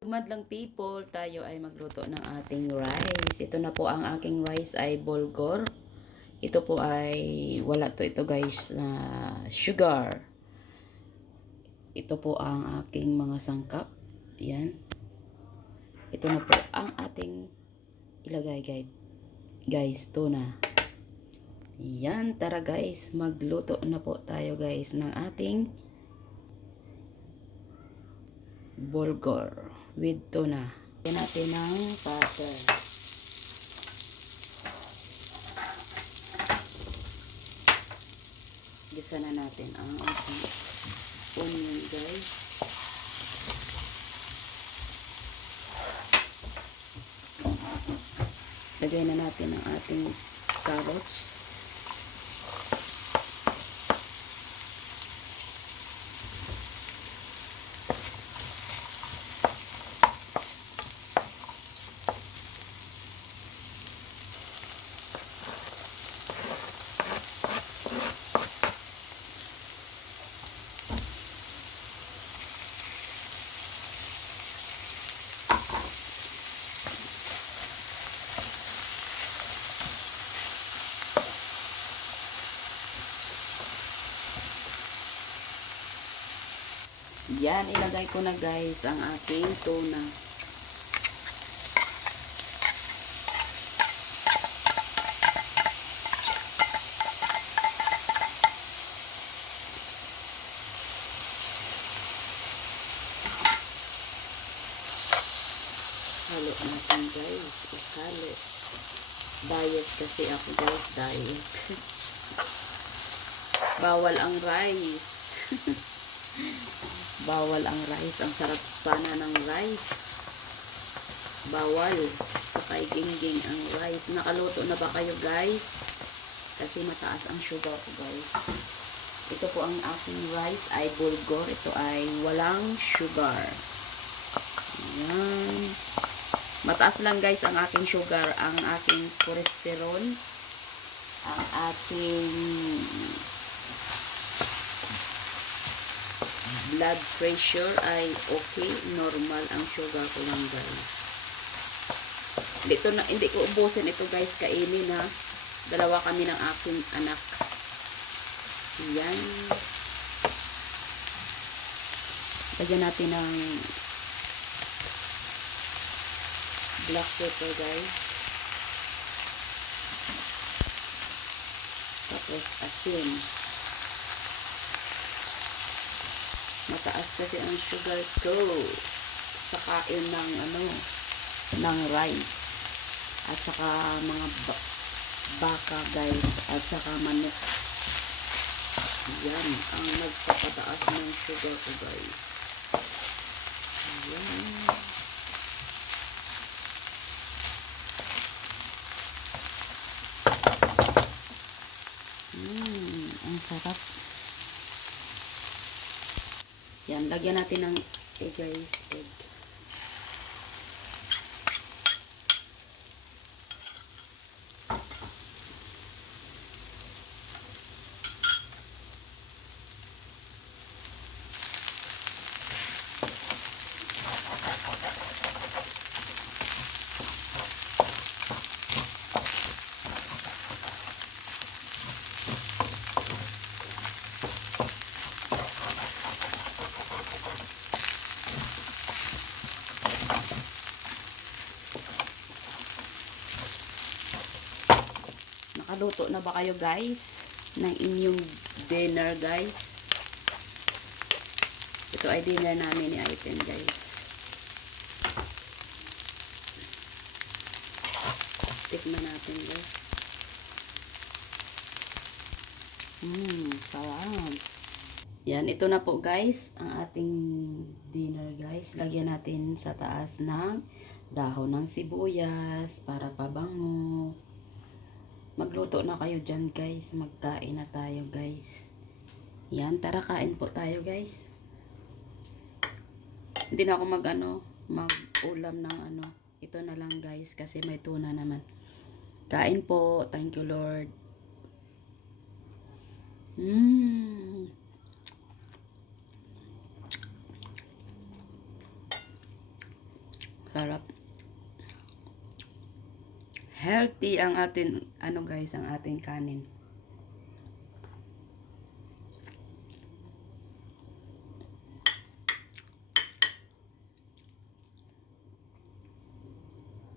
Madlang people, tayo ay magluto ng ating rice. Ito na po ang aking rice ay bulgur. Ito po ay wala to ito guys na sugar. Ito po ang aking mga sangkap. Yan. Ito na po ang ating ilagay guys. Guys, to na. Yan, tara guys, magluto na po tayo guys ng ating bulgur with tuna. Lagyan natin ng butter. Gisa na natin ang ating onion guys. Lagay na natin ang ating carrots. Yan, ilagay ko na guys ang aking tuna. Halo natin guys. Ihalo. Diet kasi ako guys. Diet. Bawal ang rice. Bawal ang rice. Ang sarap sana ng rice. Bawal. Sakay gingging ang rice. Nakaluto na ba kayo guys? Kasi mataas ang sugar ko guys. Ito po ang aking rice ay bulgur. Ito ay walang sugar. Ayan. Mataas lang guys ang aking sugar. Ang aking cholesterol. Ang aking blood pressure ay okay, normal ang sugar ko lang guys. Dito na hindi ko ubusin ito guys kainin ha. Dalawa kami ng aking anak. Yan. Lagyan natin ng black pepper guys. Tapos asin. Mataas kasi ang sugar ko. Sa kain ng ano ng rice. At saka mga ba- baka guys. At saka manok. Yan ang nagpapataas ng sugar ko guys. Yan mm, ang sarap yan, lagyan natin ng egg guys, egg. Nakaluto na ba kayo guys? Ng inyong dinner guys? Ito ay dinner namin ni Aiten guys. Tikman natin guys. Mmm, sarap. Yan, ito na po guys, ang ating dinner guys. Lagyan natin sa taas ng dahon ng sibuyas para pabango. Magluto na kayo dyan guys. Magkain na tayo guys. Yan, tara kain po tayo guys. Hindi na ako mag ano, mag ulam ng ano. Ito na lang guys kasi may tuna naman. Kain po. Thank you Lord. Mmm. Sarap. Healthy ang atin, ano guys, ang ating kanin.